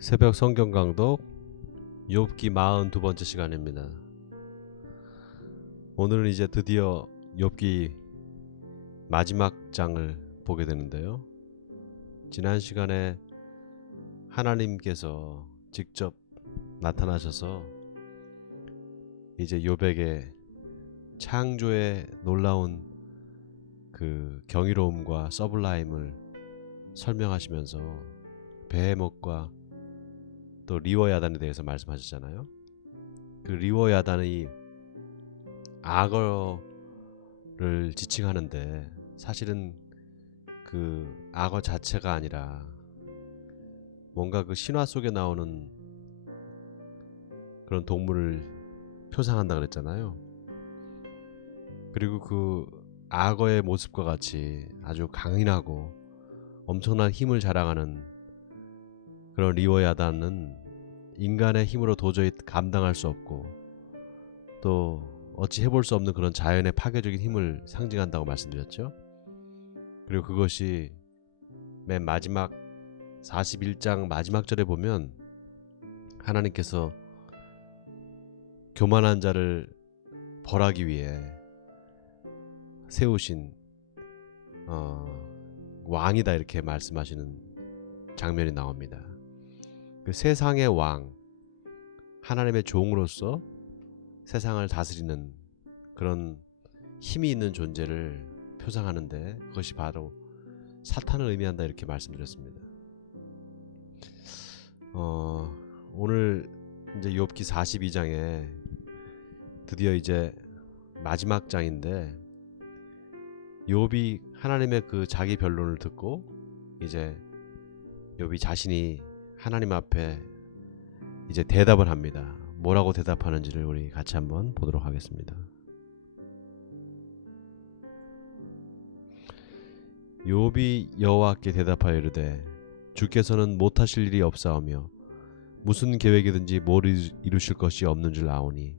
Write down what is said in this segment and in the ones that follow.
새벽 성경 강독 욥기 42번째 시간입니다. 오늘은 이제 드디어 욥기 마지막 장을 보게 되는데요. 지난 시간에 하나님께서 직접 나타나셔서 이제 욥에게 창조의 놀라운 그 경이로움과 서블라임을 설명하시면서 베헤못과 또 리워야단에 대해서 말씀하셨잖아요. 그 리워야단이 악어를 지칭하는데 사실은 그 악어 자체가 아니라 뭔가 그 신화 속에 나오는 그런 동물을 표상한다 그랬잖아요. 그리고 그 악어의 모습과 같이 아주 강인하고 엄청난 힘을 자랑하는 그런 리워야단은 인간의 힘으로 도저히 감당할 수 없고 또 어찌 해볼 수 없는 그런 자연의 파괴적인 힘을 상징한다고 말씀드렸죠. 그리고 그것이 맨 마지막 41장 마지막 절에 보면 하나님께서 교만한 자를 벌하기 위해 세우신 왕이다 이렇게 말씀하시는 장면이 나옵니다. 그 세상의 왕, 하나님의 종으로서 세상을 다스리는 그런 힘이 있는 존재를 표상하는데 그것이 바로 사탄을 의미한다 이렇게 말씀드렸습니다. 오늘 이제 욥기 42장에 드디어 이제 마지막 장인데 욥이 하나님의 그 자기 변론을 듣고 이제 욥이 자신이 하나님 앞에 이제 대답을 합니다. 뭐라고 대답하는지를 우리 같이 한번 보도록 하겠습니다. 욥이 여호와께 대답하여 이르되 주께서는 못하실 일이 없사오며 무슨 계획이든지 뭘 이루실 것이 없는 줄 아오니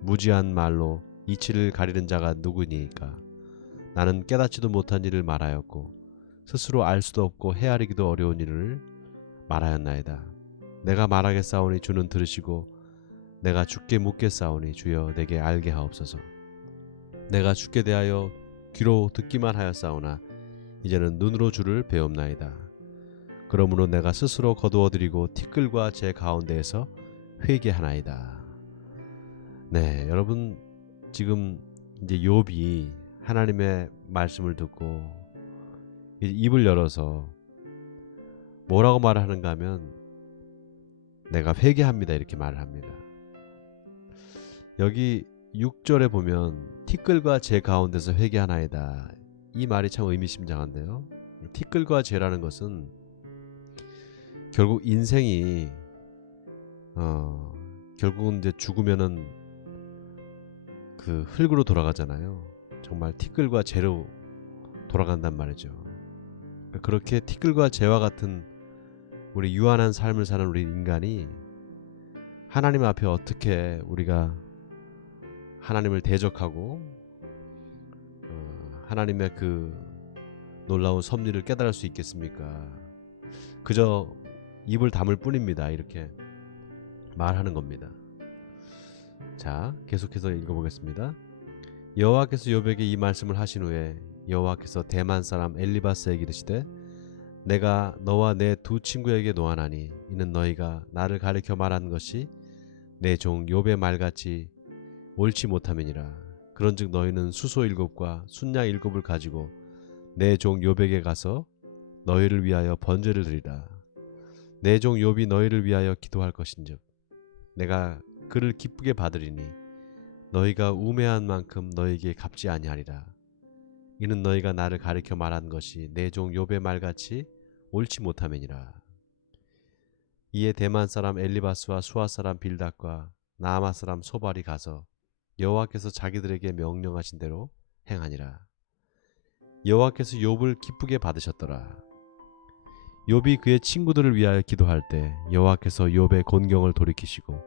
무지한 말로 이치를 가리는 자가 누구니이까. 나는 깨닫지도 못한 일을 말하였고 스스로 알 수도 없고 헤아리기도 어려운 일을 말하였나이다. 내가 말하겠사오니 주는 들으시고 내가 주께 묻겠사오니 주여 내게 알게 하옵소서. 내가 주께 대하여 귀로 듣기만 하였사오나 이제는 눈으로 주를 배움나이다. 그러므로 내가 스스로 거두어드리고 티끌과 제 가운데에서 회개하나이다. 네, 여러분 지금 이제 욥이 하나님의 말씀을 듣고 입을 열어서 뭐라고 말을 하는가 하면 내가 회개합니다 이렇게 말을 합니다. 여기 6절에 보면 티끌과 제 가운데서 회개하나이다. 이 말이 참 의미심장한데요. 티끌과 제라는 것은 결국 인생이 결국은 이제 죽으면은 그 흙으로 돌아가잖아요. 정말 티끌과 제로 돌아간단 말이죠. 그렇게 티끌과 제와 같은 우리 유한한 삶을 사는 우리 인간이 하나님 앞에 어떻게 우리가 하나님을 대적하고 하나님의 그 놀라운 섭리를 깨달을 수 있겠습니까? 그저 입을 다물 뿐입니다. 이렇게 말하는 겁니다. 자, 계속해서 읽어보겠습니다. 여호와께서 욥에게 이 말씀을 하신 후에 여호와께서 대만 사람 엘리바스에게 이르시되 내가 너와 내 두 친구에게 노하나니 이는 너희가 나를 가리켜 말한 것이 내 종 욥의 말같이 옳지 못함이니라. 그런즉 너희는 수소 7과 순양 7을 가지고 내 종 욥에게 가서 너희를 위하여 번제를 드리라. 내 종 욥이 너희를 위하여 기도할 것인즉 내가 그를 기쁘게 받으리니 너희가 우매한 만큼 너희에게 갚지 아니하리라. 이는 너희가 나를 가리켜 말한 것이 내 종 욥의 말같이 옳지 못함이니라. 이에 대만 사람 엘리바스와 수아 사람 빌닷과 나아마 사람 소발이 가서 여호와께서 자기들에게 명령하신 대로 행하니라. 여호와께서 욥을 기쁘게 받으셨더라. 욥이 그의 친구들을 위하여 기도할 때 여호와께서 욥의 곤경을 돌이키시고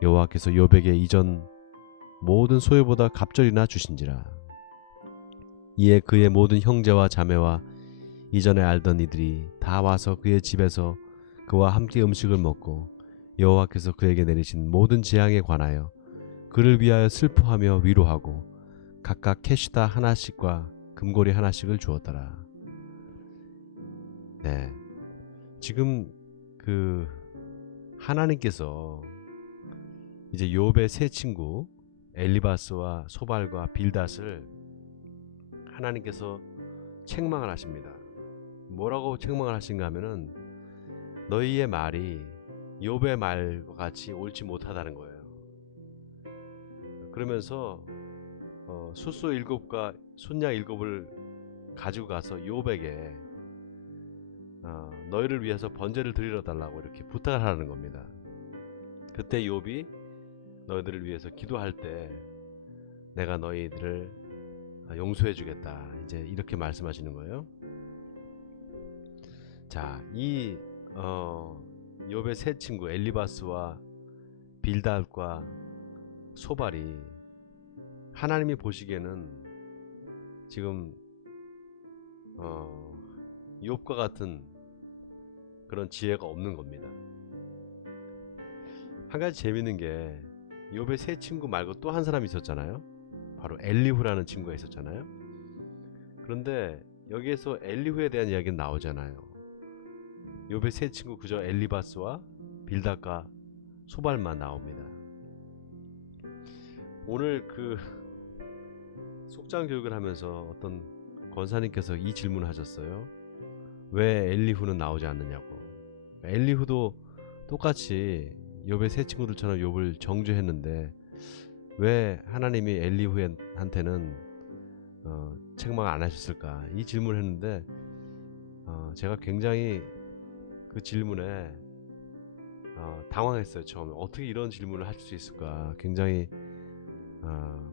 여호와께서 욥에게 이전 모든 소유보다 갑절이나 주신지라. 이에 그의 모든 형제와 자매와 이전에 알던 이들이 다 와서 그의 집에서 그와 함께 음식을 먹고 여호와께서 그에게 내리신 모든 재앙에 관하여 그를 위하여 슬퍼하며 위로하고 각각 캐시다 하나씩과 금고리 하나씩을 주었더라. 네, 지금 그 하나님께서 이제 욥의 세 친구 엘리바스와 소발과 빌닷을 하나님께서 책망을 하십니다. 뭐라고 책망을 하신가 하면은 너희의 말이 욥의 말과 같이 옳지 못하다는 거예요. 그러면서 숫소 7과 순양 7을 가지고 가서 욥에게 너희를 위해서 번제를 드리러 달라고 이렇게 부탁을 하는 겁니다. 그때 욥이 너희들을 위해서 기도할 때 내가 너희들을 용서해 주겠다, 이제 이렇게 말씀하시는 거예요. 자, 이 욥의 세 친구 엘리바스와 빌닷과 소발이 하나님이 보시기에는 지금 욥과 같은 그런 지혜가 없는 겁니다. 한 가지 재밌는 게 욥의 세 친구 말고 또 한 사람이 있었잖아요. 바로 엘리후라는 친구가 있었잖아요. 그런데 여기에서 엘리후에 대한 이야기는 나오잖아요. 욥의 세 친구 그저 엘리바스와 빌닷과 소발만 나옵니다. 오늘 그 속장 교육을 하면서 어떤 권사님께서 이 질문을 하셨어요. 왜 엘리후는 나오지 않느냐고. 엘리후도 똑같이 욥의 세 친구들처럼 욥을 정죄했는데 왜 하나님이 엘리후한테는 책망 안 하셨을까, 이 질문을 했는데 제가 굉장히 그 질문에 당황했어요. 처음에 어떻게 이런 질문을 할 수 있을까. 굉장히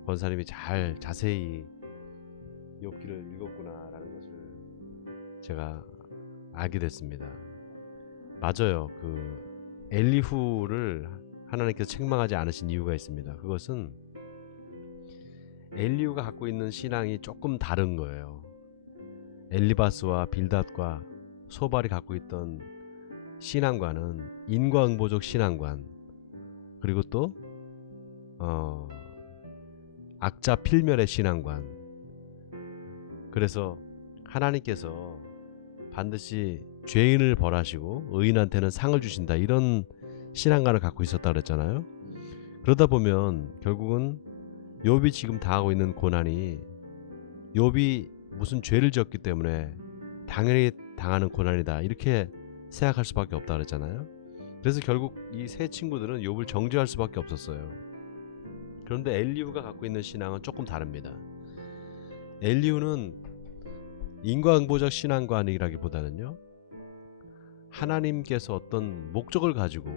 권사님이 자세히 욥기를 읽었구나라는 것을 제가 알게 됐습니다. 맞아요. 그 엘리후를 하나님께서 책망하지 않으신 이유가 있습니다. 그것은 엘리후가 갖고 있는 신앙이 조금 다른 거예요. 엘리바스와 빌닷과 소발이 갖고 있던 신앙관은 인과응보적 신앙관, 그리고 또 악자 필멸의 신앙관. 그래서 하나님께서 반드시 죄인을 벌하시고 의인한테는 상을 주신다, 이런 신앙관을 갖고 있었다 그랬잖아요. 그러다 보면 결국은 욥이 지금 당하고 있는 고난이 욥이 무슨 죄를 지었기 때문에 당연히 당하는 고난이다, 이렇게 생각할 수밖에 없다 그랬잖아요. 그래서 결국 이 세 친구들은 욥을 정죄할 수밖에 없었어요. 그런데 엘리후가 갖고 있는 신앙은 조금 다릅니다. 엘리후는 인과응보적 신앙관이라기보다는요, 하나님께서 어떤 목적을 가지고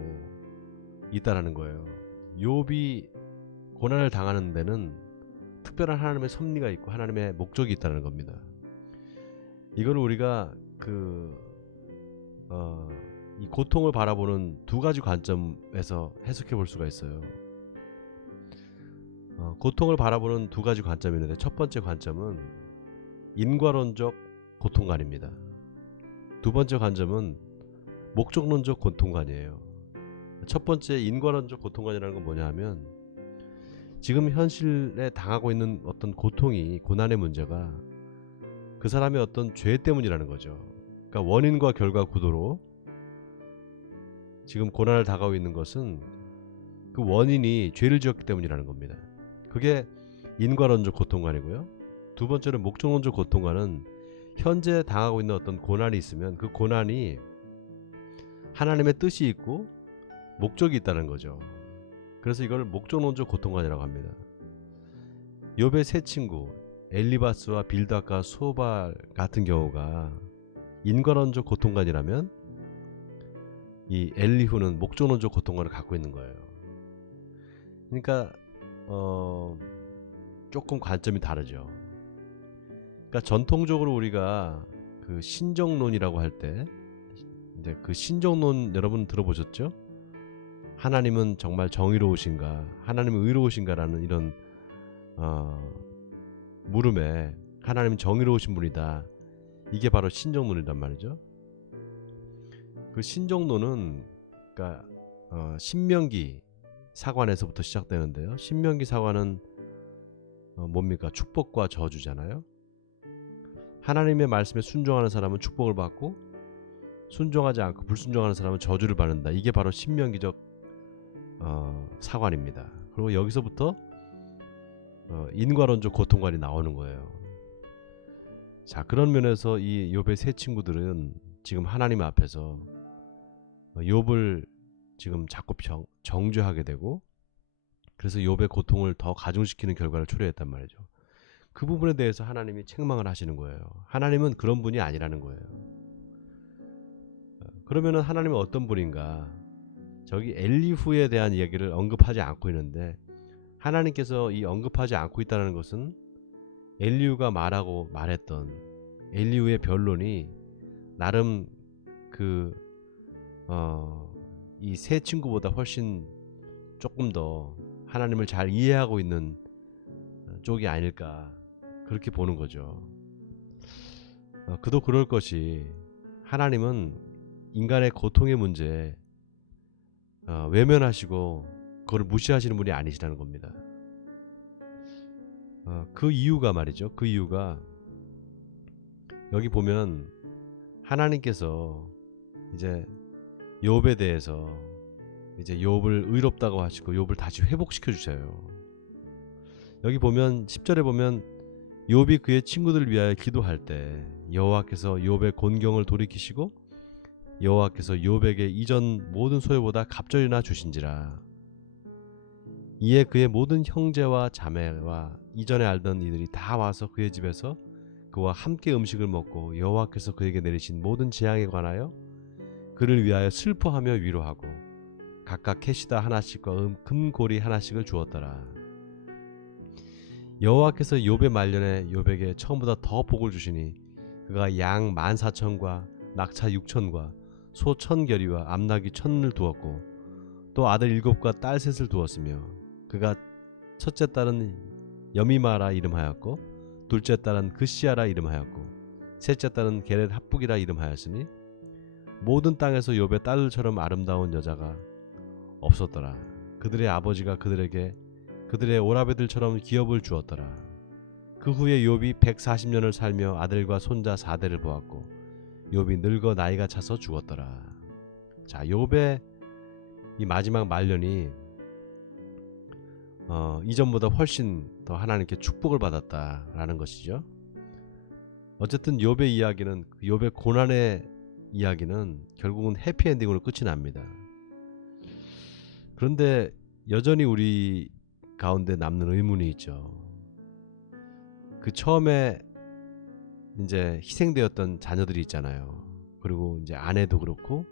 있다라는 거예요. 욥이 고난을 당하는 데는 특별한 하나님의 섭리가 있고 하나님의 목적이 있다는 겁니다. 이걸 우리가 이 고통을 바라보는 두 가지 관점에서 해석해 볼 수가 있어요. 고통을 바라보는 두 가지 관점이 있는데, 첫 번째 관점은 인과론적 고통관입니다. 두 번째 관점은 목적론적 고통관이에요. 첫 번째 인과론적 고통관이라는 건 뭐냐 하면, 지금 현실에 당하고 있는 어떤 고통이, 고난의 문제가 그 사람의 어떤 죄 때문이라는 거죠. 그러니까 원인과 결과 구도로 지금 고난을 당하고 있는 것은 그 원인이 죄를 지었기 때문이라는 겁니다. 그게 인과론적 고통관이고요. 두 번째로 목적론적 고통관은 현재 당하고 있는 어떤 고난이 있으면 그 고난이 하나님의 뜻이 있고 목적이 있다는 거죠. 그래서 이걸 목적론적 고통관이라고 합니다. 욥의 세 친구 엘리바스와 빌닷과 소발 같은 경우가 인과론적 고통관이라면, 이 엘리후는 목적론적 고통관을 갖고 있는 거예요. 그러니까 조금 관점이 다르죠. 그러니까 전통적으로 우리가 그 신정론이라고 할 때, 이제 그 신정론 여러분 들어보셨죠? 하나님은 정말 정의로우신가, 하나님은 의로우신가라는 이런 물음에 하나님은 정의로우신 분이다, 이게 바로 신정론이란 말이죠. 그 신정론은 그러니까 신명기 사관에서부터 시작되는데요. 신명기 사관은 뭡니까? 축복과 저주잖아요. 하나님의 말씀에 순종하는 사람은 축복을 받고 순종하지 않고 불순종하는 사람은 저주를 받는다. 이게 바로 신명기적 사관입니다. 그리고 여기서부터 인과론적 고통관이 나오는 거예요. 자, 그런 면에서 이 욥의 세 친구들은 지금 하나님 앞에서 욥을 지금 자꾸 정죄하게 되고, 그래서 욥의 고통을 더 가중시키는 결과를 초래했단 말이죠. 그 부분에 대해서 하나님이 책망을 하시는 거예요. 하나님은 그런 분이 아니라는 거예요. 그러면은 하나님은 어떤 분인가? 저기 엘리후에 대한 이야기를 언급하지 않고 있는데, 하나님께서 이 언급하지 않고 있다는 것은 엘리후가 말했던 엘리후의 변론이 나름 이 세 친구보다 훨씬 조금 더 하나님을 잘 이해하고 있는 쪽이 아닐까, 그렇게 보는 거죠. 그도 그럴 것이, 하나님은 인간의 고통의 문제 외면하시고 그걸 무시하시는 분이 아니시라는 겁니다. 그 이유가 말이죠. 그 이유가 여기 보면 하나님께서 이제 욥에 대해서 이제 욥을 의롭다고 하시고 욥을 다시 회복시켜 주셔요. 여기 보면 10절에 보면 욥이 그의 친구들을 위하여 기도할 때 여호와께서 욥의 곤경을 돌이키시고 여호와께서 욥에게 이전 모든 소유보다 갑절이나 주신지라. 이에 그의 모든 형제와 자매와 이전에 알던 이들이 다 와서 그의 집에서 그와 함께 음식을 먹고 여호와께서 그에게 내리신 모든 재앙에 관하여 그를 위하여 슬퍼하며 위로하고 각각 캐시다 하나씩과 금고리 하나씩을 주었더라. 여호와께서 욥의 말년에 욥에게 처음보다 더 복을 주시니 그가 양 14,000과 낙차 6,000과 소 1,000결이와 암나귀 1,000을 두었고 또 아들 7과 딸 3을 두었으며 그가 첫째 딸은 여미마라 이름하였고 둘째 딸은 그시아라 이름하였고 셋째 딸은 게렛 합북이라 이름하였으니 모든 땅에서 욥의 딸들처럼 아름다운 여자가 없었더라. 그들의 아버지가 그들에게 그들의 오라베들처럼 기업을 주었더라. 그 후에 욥이 140년을 살며 아들과 손자 4대를 보았고 욥이 늙어 나이가 차서 죽었더라. 자, 욥의 이 마지막 말년이 이전보다 훨씬 더 하나님께 축복을 받았다라는 것이죠. 어쨌든 욥의 이야기는, 욥의 고난의 이야기는 결국은 해피엔딩으로 끝이 납니다. 그런데 여전히 우리 가운데 남는 의문이 있죠. 그 처음에 이제 희생되었던 자녀들이 있잖아요. 그리고 이제 아내도 그렇고,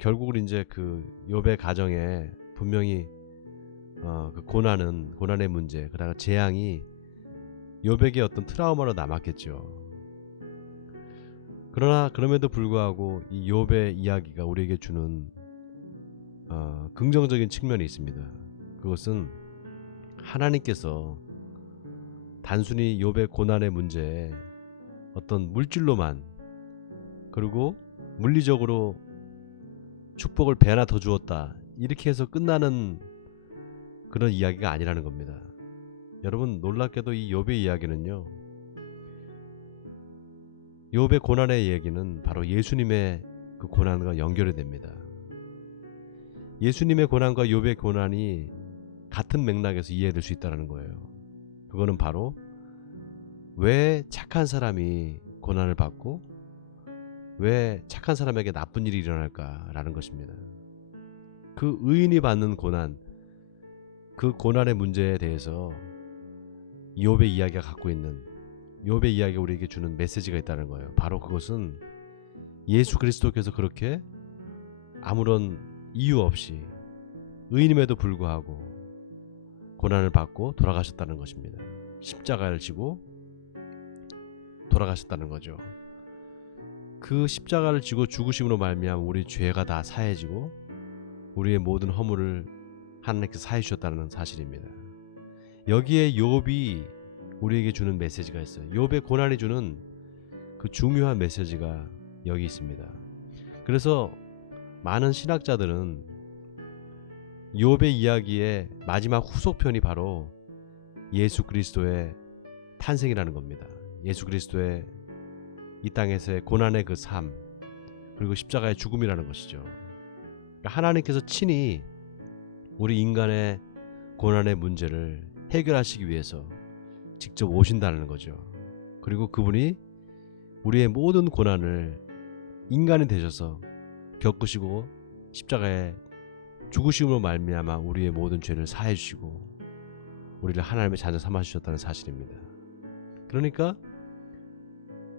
결국은 이제 그 욥의 가정에 분명히 그 고난의 문제, 그다음 재앙이 욥에게 어떤 트라우마로 남았겠죠. 그러나 그럼에도 불구하고 이 욥의 이야기가 우리에게 주는 긍정적인 측면이 있습니다. 그것은 하나님께서 단순히 욥의 고난의 문제에 어떤 물질로만, 그리고 물리적으로 축복을 배나 더 주었다, 이렇게 해서 끝나는 그런 이야기가 아니라는 겁니다. 여러분, 놀랍게도 이 욥의 이야기는요, 욥의 고난의 얘기는 바로 예수님의 그 고난과 연결이 됩니다. 예수님의 고난과 욥의 고난이 같은 맥락에서 이해될 수 있다는 거예요. 그거는 바로 왜 착한 사람이 고난을 받고 왜 착한 사람에게 나쁜 일이 일어날까라는 것입니다. 그 의인이 받는 고난, 그 고난의 문제에 대해서 욥의 이야기가 갖고 있는, 욥의 이야기가 우리에게 주는 메시지가 있다는 거예요. 바로 그것은 예수 그리스도께서 그렇게 아무런 이유 없이 의인임에도 불구하고 고난을 받고 돌아가셨다는 것입니다. 십자가를 지고 돌아가셨다는 거죠. 그 십자가를 지고 죽으심으로 말미암아 우리 죄가 다 사해지고 우리의 모든 허물을 하나님께서 사해 주셨다는 사실입니다. 여기에 욥이 우리에게 주는 메시지가 있어요. 욥의 고난이 주는 그 중요한 메시지가 여기 있습니다. 그래서 많은 신학자들은 욥의 이야기의 마지막 후속편이 바로 예수 그리스도의 탄생이라는 겁니다. 예수 그리스도의 이 땅에서의 고난의 그 삶, 그리고 십자가의 죽음이라는 것이죠. 그러니까 하나님께서 친히 우리 인간의 고난의 문제를 해결하시기 위해서 직접 오신다는 거죠. 그리고 그분이 우리의 모든 고난을 인간이 되셔서 겪으시고 십자가에 죽으심으로 말미암아 우리의 모든 죄를 사해 주시고 우리를 하나님의 자녀 삼아 주셨다는 사실입니다. 그러니까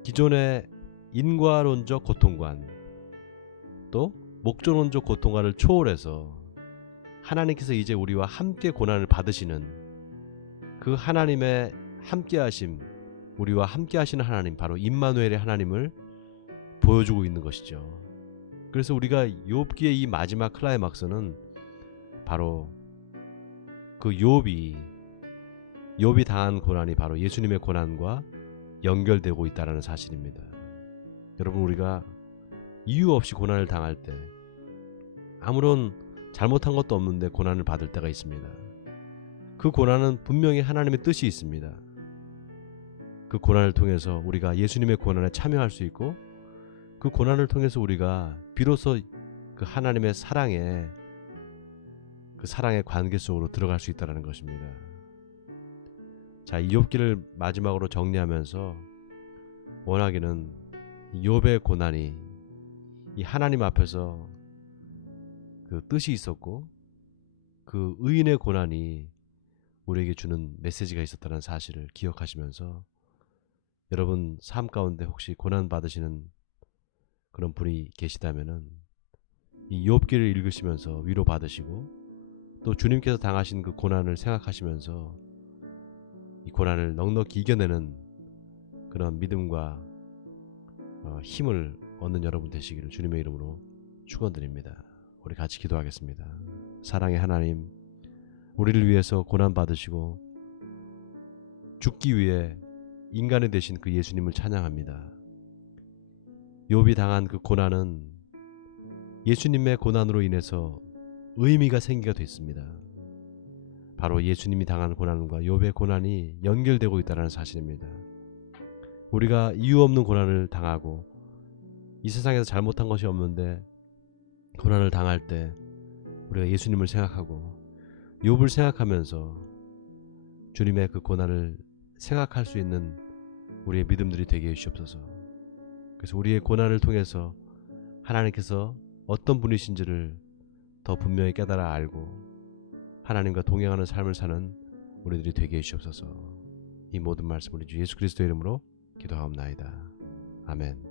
기존의 인과론적 고통관 또 목적론적 고통관을 초월해서 하나님께서 이제 우리와 함께 고난을 받으시는 그 하나님의 함께하심, 우리와 함께하시는 하나님, 바로 임마누엘의 하나님을 보여주고 있는 것이죠. 그래서 우리가 욥기의 이 마지막 클라이막스는 바로 그 욥이 당한 고난이 바로 예수님의 고난과 연결되고 있다는 사실입니다. 여러분, 우리가 이유 없이 고난을 당할 때 아무런 잘못한 것도 없는데 고난을 받을 때가 있습니다. 그 고난은 분명히 하나님의 뜻이 있습니다. 그 고난을 통해서 우리가 예수님의 고난에 참여할 수 있고 그 고난을 통해서 우리가 비로소 그 하나님의 사랑의 그 사랑의 관계 속으로 들어갈 수 있다는 것입니다. 자, 이 욥기를 마지막으로 정리하면서 원하기는 욥의 고난이 이 하나님 앞에서 그 뜻이 있었고 그 의인의 고난이 우리에게 주는 메시지가 있었다는 사실을 기억하시면서 여러분 삶 가운데 혹시 고난 받으시는 그런 분이 계시다면은 이 욥기를 읽으시면서 위로 받으시고 또 주님께서 당하신 그 고난을 생각하시면서 이 고난을 넉넉히 이겨내는 그런 믿음과 힘을 얻는 여러분 되시기를 주님의 이름으로 축원드립니다. 우리 같이 기도하겠습니다. 사랑의 하나님, 우리를 위해서 고난 받으시고 죽기 위해 인간이 되신 그 예수님을 찬양합니다. 욥이 당한 그 고난은 예수님의 고난으로 인해서 의미가 생기게 됐습니다. 바로 예수님이 당한 고난과 욥의 고난이 연결되고 있다는 사실입니다. 우리가 이유 없는 고난을 당하고 이 세상에서 잘못한 것이 없는데 고난을 당할 때 우리가 예수님을 생각하고 욥을 생각하면서 주님의 그 고난을 생각할 수 있는 우리의 믿음들이 되게 해주시옵소서. 그래서 우리의 고난을 통해서 하나님께서 어떤 분이신지를 더 분명히 깨달아 알고 하나님과 동행하는 삶을 사는 우리들이 되게 해주시옵소서. 이 모든 말씀 우리 주 예수 그리스도의 이름으로 기도하옵나이다. 아멘.